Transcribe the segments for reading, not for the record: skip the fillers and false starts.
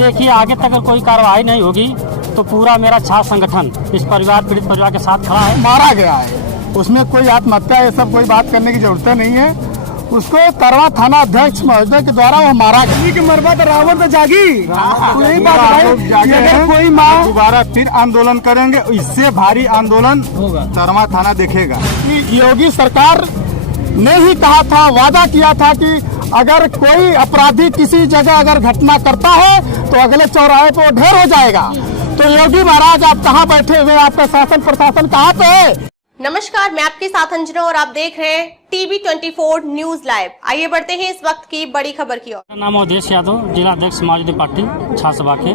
देखिए आगे तक अगर कोई कार्रवाई नहीं होगी तो पूरा मेरा छात्र संगठन इस परिवार पीड़ित परिवार के साथ खड़ा है। मारा गया है, उसमें कोई आत्महत्या ये सब कोई बात करने की जरूरत नहीं है। उसको तरवा थाना अध्यक्ष महोदय के द्वारा वो मारा गया कि मरबा तो रावण तो जागी। यही बात भाई, अगर कोई माँ दोबारा फिर आंदोलन करेंगे, इससे भारी आंदोलन होगा, तरवा थाना देखेगा। योगी सरकार ने ही कहा था, वादा किया था कि अगर कोई अपराधी किसी जगह अगर घटना करता है तो अगले चौराहे पर ढेर हो जाएगा। तो योगी महाराज आप कहाँ बैठे हुए, आपका शासन प्रशासन कहाँ पे है? नमस्कार, मैं आपके साथ अंजना और आप देख रहे हैं टीवी 24 न्यूज लाइव। आइए बढ़ते हैं इस वक्त की बड़ी खबर की ओर। मेरा नाम अवधेश यादव, जिला अध्यक्ष समाजवादी पार्टी छात्र सभा के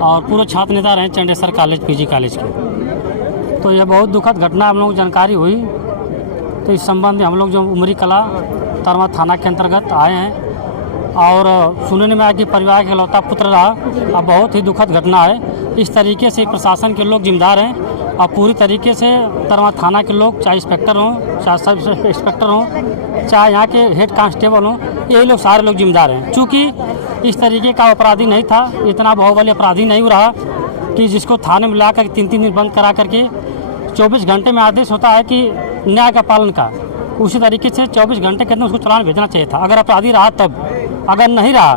और पूर्व छात्र नेता रहे चंडेसर कॉलेज पीजी कॉलेज के। तो यह बहुत दुखद घटना हम लोग को जानकारी हुई, तो इस संबंध में हम लोग जो उमरी कला तरवा थाना के अंतर्गत आए हैं और सुनने में आया कि परिवार के इकलौता पुत्र रहा। अब बहुत ही दुखद घटना है। इस तरीके से प्रशासन के लोग जिम्मेदार हैं और पूरी तरीके से तरवा थाना के लोग, चाहे इंस्पेक्टर हों, चाहे सब इंस्पेक्टर हों, चाहे यहाँ के हेड कांस्टेबल हों, यही लोग सारे लोग जिम्मेदार हैं। चूँकि इस तरीके का अपराधी नहीं था, इतना बाहुबली अपराधी नहीं रहा कि जिसको थाने में लाकर 3-3 दिन बंद करा करके 24 घंटे में आदेश होता है कि न्याय का पालन का, उसी तरीके से 24 घंटे के अंदर उसको चालान भेजना चाहिए था। अगर अपराधी रहा तब, अगर नहीं रहा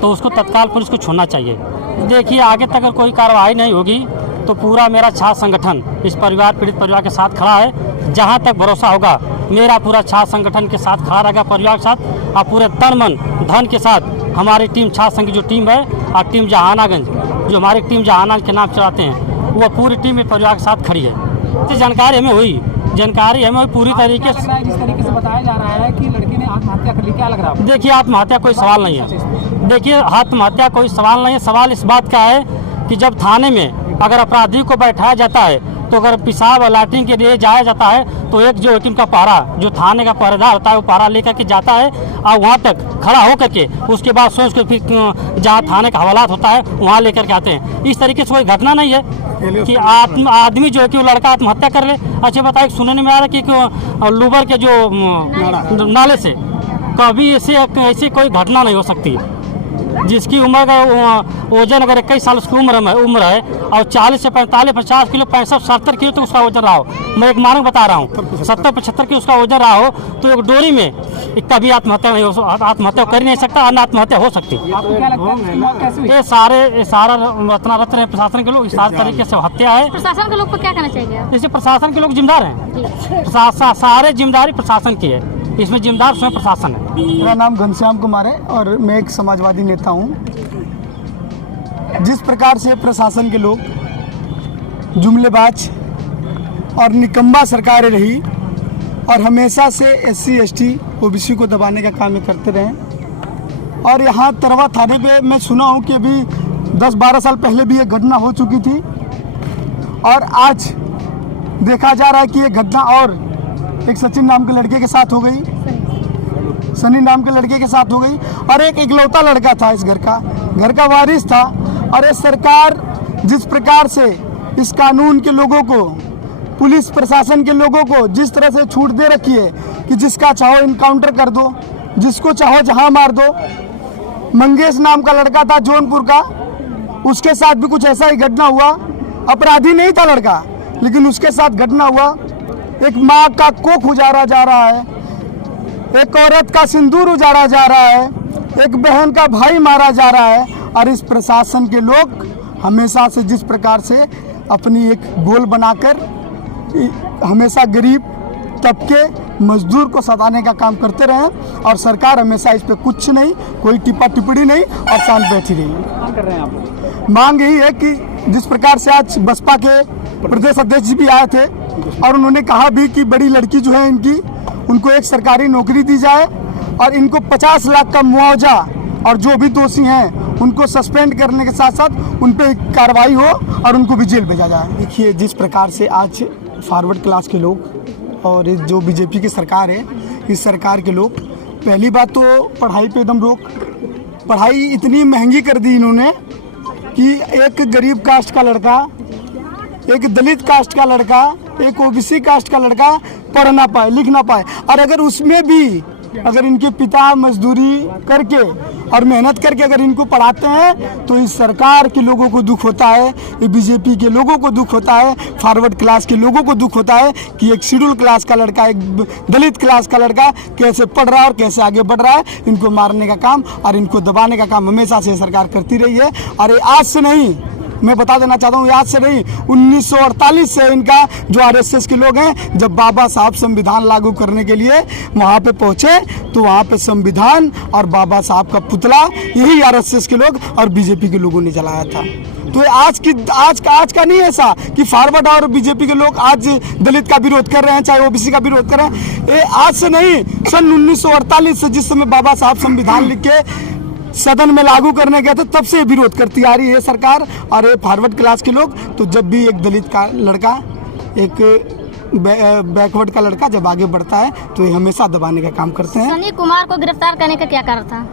तो उसको तत्काल पुलिस को छोड़ना चाहिए। देखिए आगे तक अगर कोई कार्रवाई नहीं होगी तो पूरा मेरा छात्र संगठन इस परिवार पीड़ित परिवार के साथ खड़ा है। जहां तक भरोसा होगा मेरा पूरा छात्र संगठन के साथ खड़ा रहेगा, परिवार के साथ और पूरे तन मन धन के साथ। हमारी टीम छात्र संघ की जो टीम है और टीम जहानागंज, जो हमारी टीम जहानागंज के नाम चलाते हैं, वो पूरी टीम इस परिवार के साथ खड़ी है। तो जानकारी हमें हुई पूरी तरीके से। जिस तरीके से बताया जा रहा है कि लड़की ने आत्महत्या कर ली, क्या लग रहा है? देखिए आत्महत्या कोई सवाल नहीं है। देखिए आत्महत्या कोई सवाल नहीं है। सवाल इस बात का है कि जब थाने में अगर अपराधी को बैठाया जाता है तो अगर पेशाब और लैट्रिन के लिए जाया जाता है तो एक जो टीम का पहरा, जो थाने का पहरेदार होता है, वो पहरा लेकर के जाता है और वहाँ तक खड़ा होकर के उसके बाद सोच के फिर जहाँ थाने का हवालात होता है वहाँ लेकर के आते हैं। इस तरीके से कोई घटना नहीं है कि आदमी जो है कि वो लड़का आत्महत्या कर ले। अच्छा बताइए, सुनने में आ रहा है कि लूबर के जो नाले से कभी ऐसी कोई घटना नहीं हो सकती। जिसकी उम्र का वजन अगर 21 साल उसकी उम्र है और 40 से 45, 50 किलो, 65, 70 किलो तो उसका वजन रहा हो। मैं एक मानक बता रहा हूँ, 70-75 किलो उसका वजन रहा हो तो एक डोरी में कभी आत्महत्या नहीं हो, आत्महत्या कर नहीं सकता, अन्य आत्महत्या हो सकती। ये सारा रत्ना रत्न है प्रशासन के लोग, इस सारे तरीके से हत्या है। प्रशासन के लोग को क्या करना चाहिए? जैसे प्रशासन के लोग जिम्मेदार हैं, सारे जिम्मेदारी प्रशासन की है, इसमें जिम्मेदार स्वयं प्रशासन है। मेरा नाम घनश्याम कुमार है और मैं एक समाजवादी नेता हूँ। जिस प्रकार से प्रशासन के लोग जुमलेबाज और निकम्मा सरकारें रही और हमेशा से SC ST OBC को दबाने का काम करते रहे। और यहाँ तरवा थाने पे मैं सुना हूँ कि अभी 10-12 साल पहले भी ये घटना हो चुकी थी और आज देखा जा रहा है कि ये घटना और एक सचिन नाम के लड़के के साथ हो गई, सनी नाम के लड़के के साथ हो गई और एक इकलौता लड़का था इस घर का वारिस था। और ये सरकार जिस प्रकार से इस कानून के लोगों को, पुलिस प्रशासन के लोगों को जिस तरह से छूट दे रखी है कि जिसका चाहो इनकाउंटर कर दो, जिसको चाहो जहां मार दो। मंगेश नाम का लड़का था जौनपुर का, उसके साथ भी कुछ ऐसा ही घटना हुआ। अपराधी नहीं था लड़का, लेकिन उसके साथ घटना हुआ। एक माँ का कोख उजाड़ा जा रहा है, एक औरत का सिंदूर उजाड़ा जा रहा है, एक बहन का भाई मारा जा रहा है। और इस प्रशासन के लोग हमेशा से जिस प्रकार से अपनी एक गोल बनाकर हमेशा गरीब तबके मजदूर को सताने का काम करते रहे और सरकार हमेशा इस पे कुछ नहीं, कोई टिप्पा टिप्पणी नहीं और शांत बैठी रही। मांग यही है कि जिस प्रकार से आज बसपा के प्रदेश अध्यक्ष भी आए थे और उन्होंने कहा भी कि बड़ी लड़की जो है इनकी, उनको एक सरकारी नौकरी दी जाए और इनको 50 लाख का मुआवजा और जो भी दोषी हैं उनको सस्पेंड करने के साथ साथ उन पे कार्रवाई हो और उनको भी जेल भेजा जाए। देखिए जिस प्रकार से आज फॉरवर्ड क्लास के लोग और जो बीजेपी की सरकार है, इस सरकार के लोग, पहली बात तो पढ़ाई पे एकदम रोक। पढ़ाई इतनी महंगी कर दी इन्होंने कि एक गरीब कास्ट का लड़का, एक दलित कास्ट का लड़का, एक OBC कास्ट का लड़का पढ़ ना पाए, लिख ना पाए। और अगर उसमें भी अगर इनके पिता मजदूरी करके और मेहनत करके अगर इनको पढ़ाते हैं तो इस सरकार के लोगों को दुख होता है, ये बीजेपी के लोगों को दुख होता है, फॉरवर्ड क्लास के लोगों को दुख होता है कि एक शेड्यूल क्लास का लड़का, एक दलित क्लास का लड़का कैसे पढ़ रहा है और कैसे आगे बढ़ रहा है। इनको मारने का काम और इनको दबाने का काम हमेशा से सरकार करती रही है। और ये आज से नहीं, मैं बता देना चाहता हूँ, आज से नहीं, 1948 से इनका जो आरएसएस के लोग हैं, जब बाबा साहब संविधान लागू करने के लिए वहाँ पे पहुँचे तो वहाँ पे संविधान और बाबा साहब का पुतला यही आरएसएस के लोग और बीजेपी के लोगों ने जलाया था। तो आज का नहीं ऐसा कि फॉरवर्ड और बीजेपी के लोग आज दलित का विरोध कर रहे हैं, चाहे ओबीसी का विरोध कर रहे हैं। ये आज से नहीं, सन 1948 से जिस समय बाबा साहब संविधान लिख के सदन में लागू करने गए थे तब से विरोध करती आ रही है सरकार और ये फॉरवर्ड क्लास के लोग। तो जब भी एक दलित का लड़का, एक बैकवर्ड का लड़का जब आगे बढ़ता है तो ये हमेशा दबाने का काम करते हैं। सनी कुमार को गिरफ्तार करने का क्या कारण था?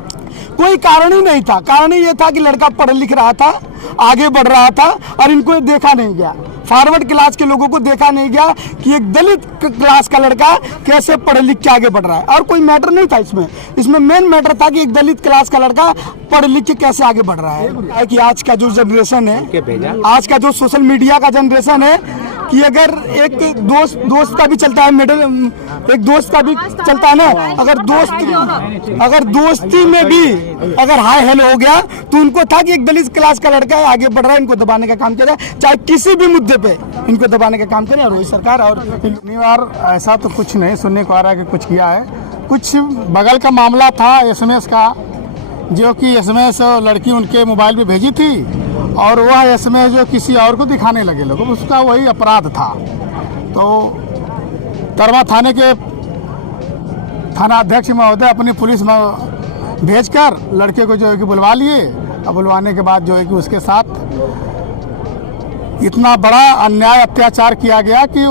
कोई कारण ही नहीं था। कारण ये था कि लड़का पढ़ लिख रहा था, आगे बढ़ रहा था और इनको देखा नहीं गया, फॉरवर्ड क्लास के लोगों को देखा नहीं गया कि एक दलित क्लास का लड़का कैसे पढ़ लिख के आगे बढ़ रहा है। और कोई मैटर नहीं था इसमें मेन मैटर था कि एक दलित क्लास का लड़का पढ़ लिख के कैसे आगे बढ़ रहा है। कि आज का जो जनरेशन है, आज का जो सोशल मीडिया का जनरेशन है, कि अगर एक दोस्त का भी चलता है, एक दोस्त का भी चलता है ना, अगर दोस्ती में भी अगर हाय हेलो हो गया तो उनको था कि एक दलित क्लास का लड़का है, आगे बढ़ रहा है, इनको दबाने का काम किया जाए, चाहे किसी भी मुद्दे पे इनको दबाने का काम करें। और वही सरकार और शनिवार ऐसा तो कुछ नहीं सुनने को आ रहा है कि कुछ किया है। कुछ बगल का मामला था एसएमएस का, जो कि एसएमएस लड़की उनके मोबाइल पे भेजी थी और वह एसएमएस जो किसी और को दिखाने लगे लोग, उसका वही अपराध था। तो तरवा थाने के थाना अध्यक्ष महोदय अपनी पुलिस में भेजकर लड़के को जो है कि बुलवा लिए और बुलवाने के बाद जो है कि उसके साथ इतना बड़ा अन्याय अत्याचार किया गया कि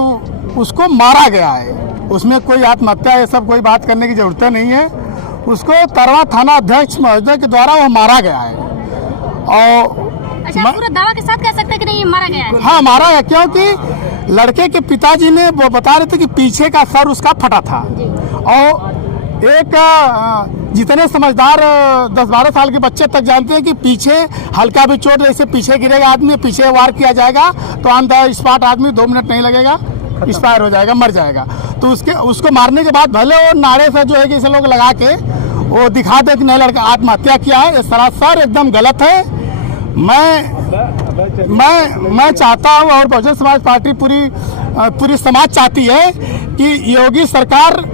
उसको मारा गया है। उसमें कोई आत्महत्या ये सब कोई बात करने की जरूरत नहीं है। उसको तरवा थाना अध्यक्ष महोदय के द्वारा वो मारा गया है। और अच्छा, पूरा दावा के साथ कह सकते हैं कि नहीं मारा गया है? हाँ, मारा है, क्योंकि लड़के के पिताजी ने वो बता रहे थे कि पीछे का सर उसका फटा था। और एक जितने समझदार 10-12 साल के बच्चे तक जानते हैं कि पीछे हल्का भी चोट, जैसे पीछे गिरेगा आदमी, पीछे वार किया जाएगा तो ऑन द स्पॉट आदमी 2 मिनट नहीं लगेगा, एक्सपायर हो जाएगा, मर जाएगा। तो उसको मारने के बाद भले वो नारे से जो है कि इसे लोग लगा के वो दिखा दे कि नहीं लड़का आत्महत्या किया है, ये सरासर एकदम गलत है। मैं चाहता हूँ और बहुजन समाज पार्टी पूरी समाज चाहती है कि योगी सरकार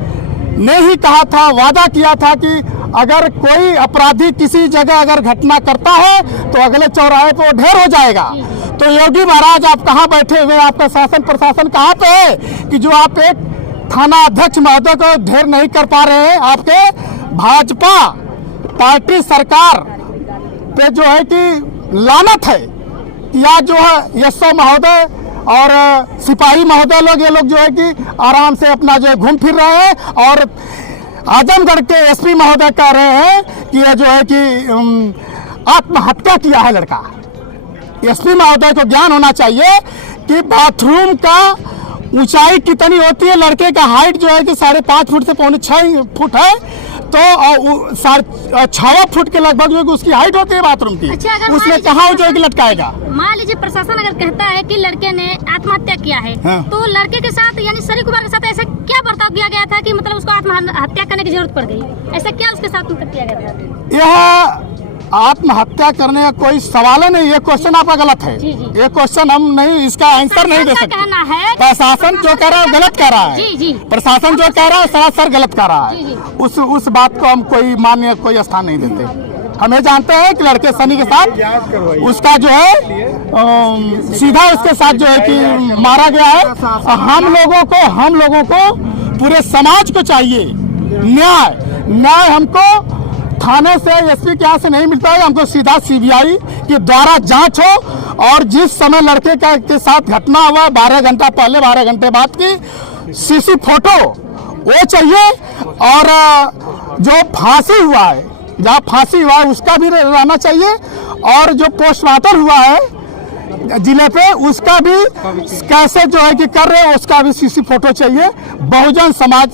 ने ही कहा था, वादा किया था कि अगर कोई अपराधी किसी जगह अगर घटना करता है तो अगले चौराहे पे वो ढेर हो जाएगा। तो योगी महाराज आप कहाँ बैठे हुए, आपका शासन प्रशासन कहाँ पे है कि जो आप एक थाना अध्यक्ष महोदय को ढेर नहीं कर पा रहे हैं? आपके भाजपा पार्टी सरकार पे जो है कि लानत है। या जो है यशो महोदय और सिपाही महोदय लोग, ये लोग जो है कि आराम से अपना जो है घूम फिर रहे हैं। और आजमगढ़ के एसपी महोदय कह रहे हैं कि ये जो है कि आत्महत्या किया है लड़का। एसपी महोदय को ज्ञान होना चाहिए कि बाथरूम का ऊंचाई कितनी होती है। लड़के का हाइट जो है कि 5.5 फुट से 6.25 फुट है, तो 6 फुट के लगभग जो उसकी हाइट होती है बाथरूम की। अच्छा, उसमें कहाँ जो है कि लटकाएगा? मान लीजिए प्रशासन अगर कहता है कि लड़के ने आत्महत्या किया है, हाँ। तो लड़के के साथ यानी सनी कुमार के साथ ऐसा क्या बर्ताव किया गया था कि मतलब उसको आत्महत्या करने की जरूरत पड़ गई? ऐसा क्या उसके साथ किया गया था? यह आत्महत्या करने का कोई सवाल ही नहीं। ये क्वेश्चन आपका गलत है। जी, जी। ये क्वेश्चन हम नहीं, इसका आंसर नहीं दे सकते। कहना है प्रशासन जो कह रहा है गलत कह रहा है। जी, जी। प्रशासन जो कह रहा है सरासर गलत कह रहा जी, जी। है। उस बात को हम कोई मान्य कोई स्थान नहीं देते। हमें जानते हैं कि लड़के सनी के साथ उसका जो है सीधा उसके साथ जो है कि मारा गया है। हम लोगों को पूरे समाज को चाहिए न्याय। हमको थाने से एसपी के यहाँ से नहीं मिलता है, हमको सीधा सीबीआई के द्वारा जांच हो। और जिस समय लड़के के साथ घटना हुआ 12 घंटा पहले 12 घंटे बाद की सीसी फोटो वो चाहिए। और जो फांसी हुआ है, जहाँ फांसी हुआ है उसका भी रहना चाहिए। और जो पोस्टमार्टम हुआ है जिले पे उसका भी कैसे जो है कि कर रहे हैं उसका भी सीसी फोटो चाहिए। बहुजन समाज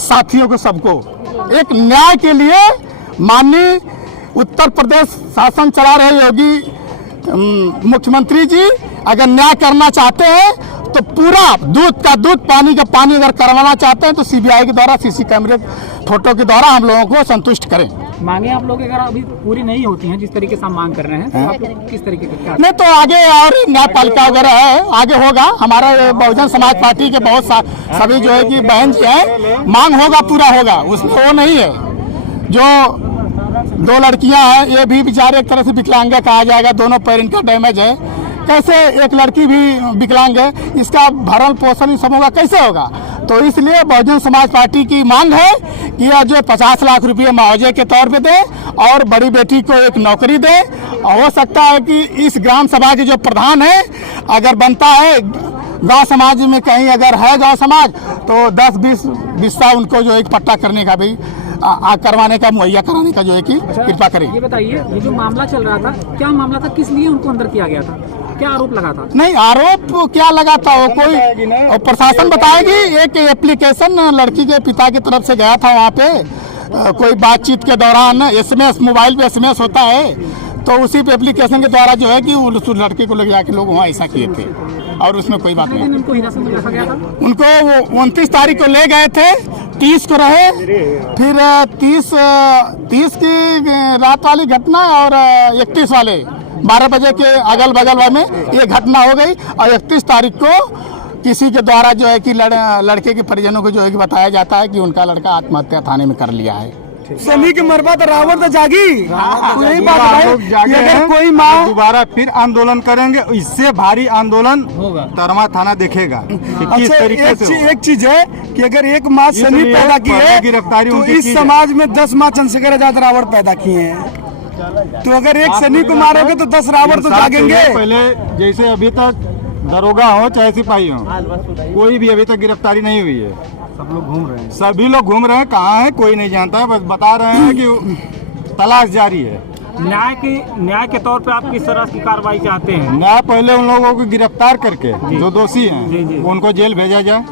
साथियों को सबको एक न्याय के लिए माननीय उत्तर प्रदेश शासन चला रहे योगी मुख्यमंत्री जी अगर न्याय करना चाहते हैं तो पूरा दूध का दूध पानी का पानी अगर करवाना चाहते हैं तो सीबीआई के द्वारा सीसी कैमरे फोटो के द्वारा हम लोगों को संतुष्ट करें। मांगे आप लोग अगर अभी पूरी नहीं होती हैं जिस तरीके से हम मांग कर रहे हैं तो आप लोग किस तरीके का नहीं तो आगे और न्यायपालिका वगैरह है आगे होगा। हमारा बहुजन समाज पार्टी के बहुत सभी जो है कि बहन जी हैं, मांग होगा पूरा होगा, उसमें वो नहीं है। जो 2 लड़कियां हैं ये भी बेचारे एक तरह से विकलांग कहा जाएगा, दोनों पैर इनका डैमेज है। कैसे एक लड़की भी विकलांग है, इसका भरण पोषण इन सबों का कैसे होगा? तो इसलिए बहुजन समाज पार्टी की मांग है कि यह जो 50 लाख रुपये मुआवजे के तौर पे दे और बड़ी बेटी को एक नौकरी दे। हो सकता है कि इस ग्राम सभा के जो प्रधान है अगर बनता है गांव समाज में कहीं अगर है गांव समाज तो 10-20 हिस्सा उनको जो एक पट्टा करने का भी करवाने का मुहैया कराने का जो है कि कृपा करें। ये बताइए ये जो मामला चल रहा था क्या मामला था, किस लिए उनको अंदर किया गया था, क्या आरोप लगा था? नहीं आरोप क्या लगा था वो कोई और प्रशासन बताएगी। एक एप्लीकेशन लड़की के पिता की तरफ से गया था वहाँ पे कोई बातचीत के दौरान SMS मोबाइल पे SMS होता है तो उसी पे एप्लीकेशन के द्वारा जो है कि उस लड़के को ले जाके लोग वहाँ ऐसा किए थे और उसमें कोई बात नहीं। उनको हिरासत में रखा गया था? उनको 29 तारीख को ले गए थे, 30 को रहे, फिर 30 की रात वाली घटना और 31 वाले 12 बजे के अगल बगल में ये घटना हो गई और 31 तारीख को किसी के द्वारा जो है कि लड़के के परिजनों को जो है कि बताया जाता है कि उनका लड़का आत्महत्या थाने में कर लिया है। सनी के मरबा तो रावण तो जागी। वही बात है कि अगर कोई माँ दोबारा फिर आंदोलन करेंगे, इससे भारी आंदोलन होगा, तरमा थाना देखेगा कि किस अच्छा, तरीके से एक चीज है कि अगर एक माँ सनी पैदा की है गिरफ्तारी तो इस समाज में 10 माँ चंद्रशेखर आजाद रावण पैदा किए हैं। तो अगर एक सनी को मारोगे तो 10 रावण तो जागेंगे। पहले जैसे अभी तक दरोगा हो चाहे सिपाही हो, कोई भी अभी तक गिरफ्तारी नहीं हुई है। सब लोग घूम रहे हैं, सभी लोग घूम रहे हैं, कहाँ है कोई नहीं जानता है, बस बता रहे हैं कि तलाश जारी है। न्याय के तौर पे आप किस तरह की कार्रवाई चाहते हैं? न्याय पहले उन लोगों को गिरफ्तार करके जो दोषी हैं उनको जेल भेजा जाए।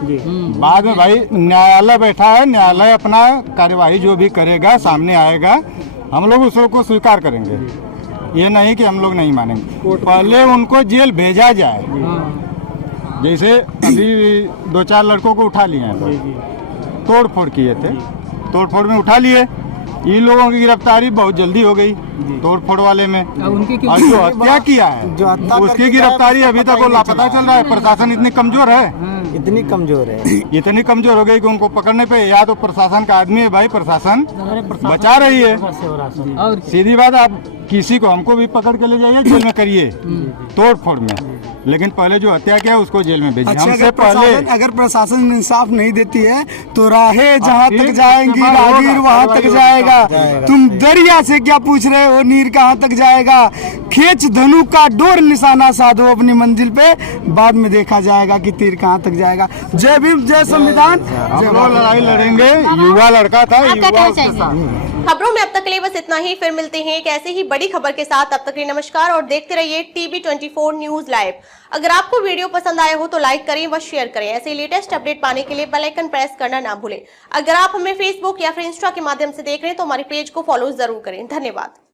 बाद में भाई न्यायालय बैठा है, न्यायालय अपना कार्यवाही जो भी करेगा सामने आएगा, हम लोग उसको स्वीकार करेंगे। ये नहीं कि हम लोग नहीं मानेंगे, पहले उनको जेल भेजा जाए। जैसे अभी 2-4 लड़कों को उठा लिए हैं, तोड़ फोड़ किए थे, तोड़ फोड़ में उठा लिए। इन लोगों की गिरफ्तारी बहुत जल्दी हो गई तोड़ फोड़ वाले में, और जो हत्या किया है उसकी गिरफ्तारी अभी तक वो लापता चल रहा है। प्रशासन इतनी कमजोर है, इतनी कमजोर हो गई कि उनको पकड़ने पे या तो प्रशासन का आदमी है भाई, प्रशासन बचा रही है। और सीधी बात, आप किसी को हमको भी पकड़ के ले जाइए जेल में करिए तोड़ फोड़ में, लेकिन पहले जो हत्या किया उसको जेल में भेजिए। अच्छा, हमसे पहले अगर प्रशासन इंसाफ नहीं देती है तो राहें जहाँ तक जाएंगी राहगीर वहाँ तक जाएगा। तुम दरिया से क्या पूछ रहे हो, नीर कहाँ तक जाएगा? खींच धनु का डोर निशाना साधो अपनी मंजिल पे, बाद में देखा जाएगा कि तीर कहाँ तक जाएगा। जय भीम, जय संविधान। हम लोग लड़ाई लड़ेंगे, युवा लड़का था, युवा उसके साथ। खबरों में अब तक के लिए बस इतना ही, फिर मिलते हैं एक ऐसे ही बड़ी खबर के साथ। तब तक के लिए नमस्कार और देखते रहिए टीवी 24 न्यूज लाइव। अगर आपको वीडियो पसंद आया हो तो लाइक करें व शेयर करें। ऐसे लेटेस्ट अपडेट पाने के लिए बेल आइकन प्रेस करना ना भूलें। अगर आप हमें फेसबुक या फिर इंस्टा के माध्यम से देख रहे हैं तो हमारे पेज को फॉलो जरूर करें। धन्यवाद।